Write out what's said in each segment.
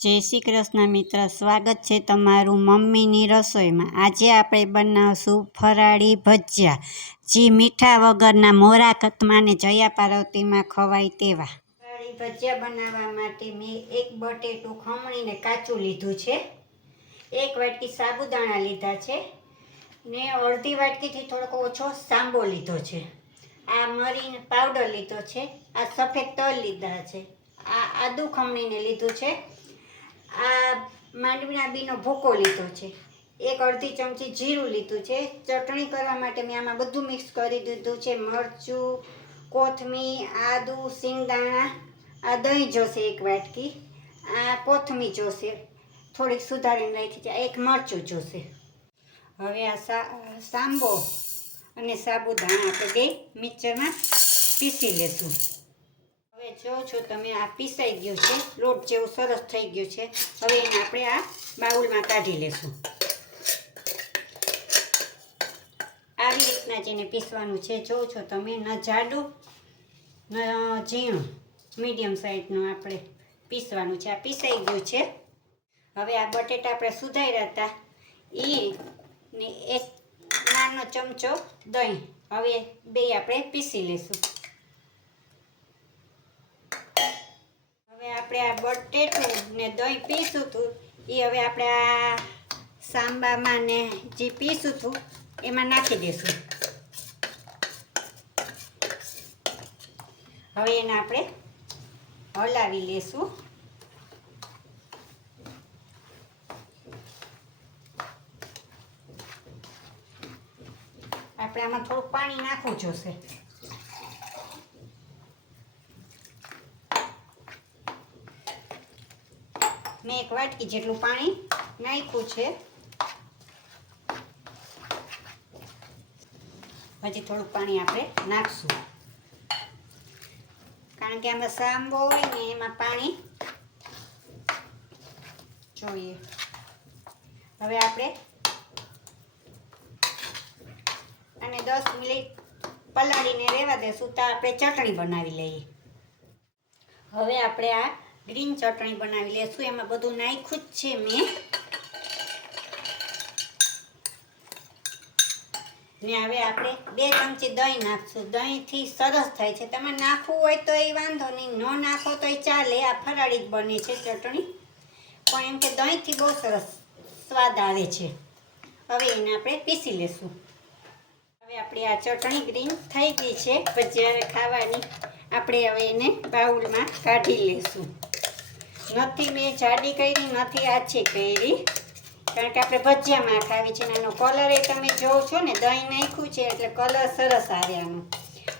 જય શ્રી કૃષ્ણ મિત્ર, સ્વાગત છે તમારું મમ્મીની રસોઈમાં। આજે આપણે બનાવશું ફરાળી ભજીયા, જે મીઠા વગરના મોરા કતમાં ને જયા પાર્વતીમાં ખવાય તેવા। ફરાળી ભજીયા બનાવવા માટે મેં એક બટેટું ખમણીને કાચું લીધું છે, એક વાટકી સાબુદાણા લીધા છે ને અડધી વાટકીથી થોડોક ઓછો સાંબો લીધો છે। આ મરીનો પાવડર લીધો છે, આ સફેદ તલ લીધા છે, આ આદુ ખમણીને લીધું છે, આ માંડવીના બીનો ભૂકો લીધો છે, એક અડધી ચમચી જીરું લીધું છે। ચટણી કરવા માટે મેં આમાં બધું મિક્સ કરી દીધું છે, મરચું, કોથમીર, આદુ, સિંગદાણા, આ દહીં જોશે એક વાટકી, આ કોથમીર જોશે થોડીક સુધારીને રાખી છે, એક મરચું જોશે। હવે આ સાંબો અને સાબુદાણા આપણે બે મિક્સરમાં પીસી લેશું। હવે જો છો તમે આ પીસાઈ ગયું છે, લોટ જેવું સરસ થઈ ગયું છે। હવે એને આપણે આ બાઉલમાં કાઢી લેશું। આવી રીતના જેને પીસવાનું છે, જો છો તમે, ન જાડું ન ઝીણું, મીડિયમ સાઈઝનું આપણે પીસવાનું છે। આ પીસાઈ ગયું છે। હવે આ બટેટા આપણે સુધાર્યા હતા એ ને એક નાનો ચમચો દહીં, હવે બે આપણે પીસી લેશું। હવે આપણે આ બટેટું ને દહીં પીસું હતું એ હવે આપણે આ સાંબામાં ને જે પીસું હતું એમાં નાખી દઈશું। હવે એને આપણે હલાવી લેશું। આપણે આમાં થોડુંક પાણી નાખવું જોશે। મેં એક વાટકી જેટલું પાણી નાખ્યું છે, હજી થોડુંક પાણી આપણે નાખશું, કારણ કે આમાં સાંબો હોય ને એમાં પાણી જોઈએ। હવે આપણે આને 10 મિનિટ પલાળીને રહેવા દેશું તો આપણે ચટણી બનાવી લઈએ। હવે આપણે આ ગ્રીન ચટણી બનાવી લેશું, એમાં બધું નાખ્યું જ છે મેં ને। હવે આપણે 2 ચમચી દહીં નાખશું, દહીંથી સરસ થાય છે। તમે નાખવું હોય તો એ વાંધો નહીં, ન નાખો તો એ ચાલે, આ ફરાળી જ બને છે ચટણી, પણ એમ કે દહીંથી બહુ સરસ સ્વાદ આવે છે। હવે એને આપણે પીસી લેશું। હવે આપણી આ ચટણી ગ્રીન થઈ ગઈ છે ભજીયા ખાવાની। આપણે હવે એને બાઉલમાં કાઢી લેશું। નથી મેં જાડી કરી, નથી આછી કરી, કારણ કે આપણે ભજીયામાં ખાવી છે। એનો કલર એ તમે જોવો છો ને, દહીં નાખ્યું છે એટલે કલર સરસ આવે આનો।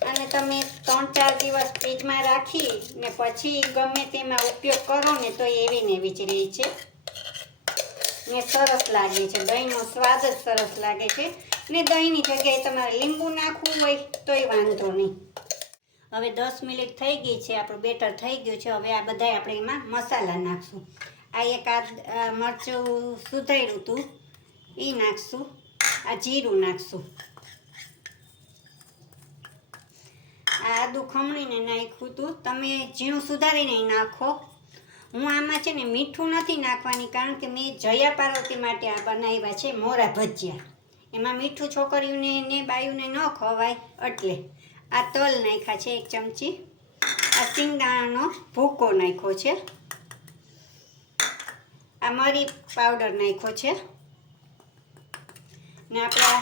અને તમે 3-4 દિવસ ફ્રીજમાં રાખી ને પછી ગમે તેમાં ઉપયોગ કરો ને તો એવી ને એવી જ રહે છે ને સરસ લાગે છે। દહીંનો સ્વાદ જ સરસ લાગે છે ને દહીંની જગ્યાએ તમારે લીંબુ નાખવું હોય તોય વાંધો નહીં। હવે 10 મિનિટ થઈ ગઈ છે, આપણું બેટર થઈ ગયું છે। હવે આ બધા આપણે એમાં મસાલા નાખશું। આ એક મરચું સુધાર્યું હતું એ નાખશું, આ જીરું નાખશું, આ આદુ ખમણીને નાખ્યું હતું, તમે ઝીણું સુધારીને નાખો। હું આમાં છે ને મીઠું નથી નાખવાની, કારણ કે મેં જયા પાર્વતી માટે આ બનાવ્યા છે મોરા ભજીયા, એમાં મીઠું છોકરીઓને ને બાયુને ન ખવાય એટલે। આ તલ નાખ્યા છે 1 ચમચી, આ સિંગદાણાનો ભૂકો નાખ્યો છે, આ મરી પાવડર નાખ્યો છે ને આપણા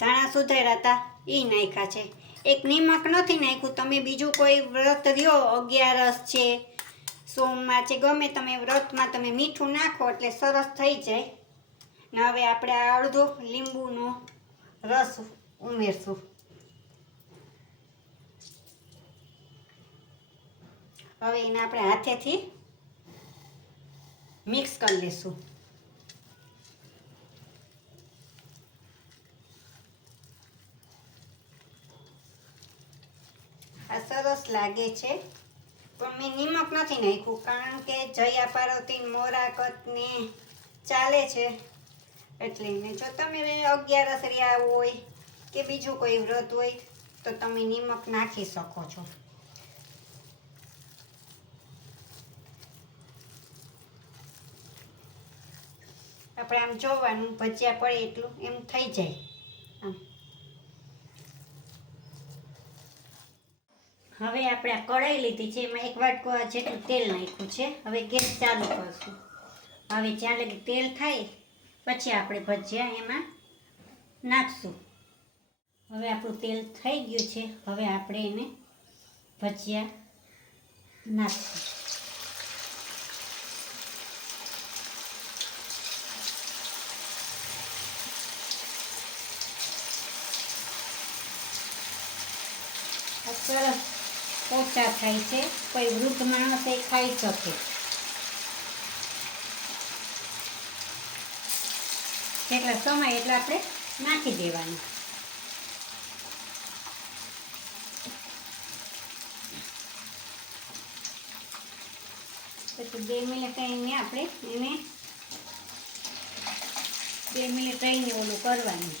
ધાણા સુધાર્યા હતા એ નાખ્યા છે। એક નિમક નથી નાખ્યું, તમે બીજું કોઈ વ્રત રહ્યો, 11 છે, સોમવાર છે, ગમે તમે વ્રતમાં તમે મીઠું નાખો એટલે સરસ થઈ જાય। ને હવે આપણે આ અડધો લીંબુનો રસ ઉમેરશું। હવે એને આપણે હાથેથી મિક્સ કરી લઈશું। આ સરસ લાગે છે, પણ મેં નિમક નથી નાખ્યું, કારણ કે જયા પાર્વતી મોરાકત ને ચાલે છે એટલે। જો તમે 11 રહ્યા હોય કે બીજું કોઈ વ્રત હોય તો તમે નિમક નાખી શકો છો। આપણે આમ જોવાનું, ભજીયા પડે એટલું એમ થઈ જાય આમ. હવે આપણે આ કઢાઈ લીધી છે, એમાં 1 વાટકો જેટલું તેલ નાખ્યું છે. હવે ગેસ ચાલુ કરશું. હવે જ્યાં લગી તેલ થાય પછી આપણે ભજીયા એમાં નાખશું. હવે આપણું તેલ થઈ ગયું છે. હવે આપણે એને ભજીયા નાખશું. સરસ ઓછા થાય છે, કોઈ વૃદ્ધ માણસ એ ખાઈ શકે. જેટલા સમય એટલે આપણે નાખી દેવાનું. પછી 2 મિનિટ રહીને આપણે એને 2 મિનિટ રહીને ઓલું કરવાનું.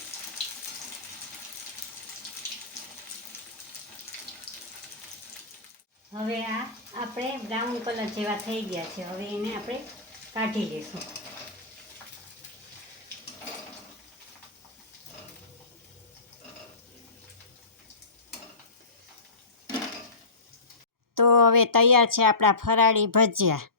હવે આ આપણે બ્રાઉન કલર જેવા થઈ ગયા છે. હવે એને આપણે કાઢી લઈશું. તો હવે તૈયાર છે આપણા ફરાળી ભજીયા.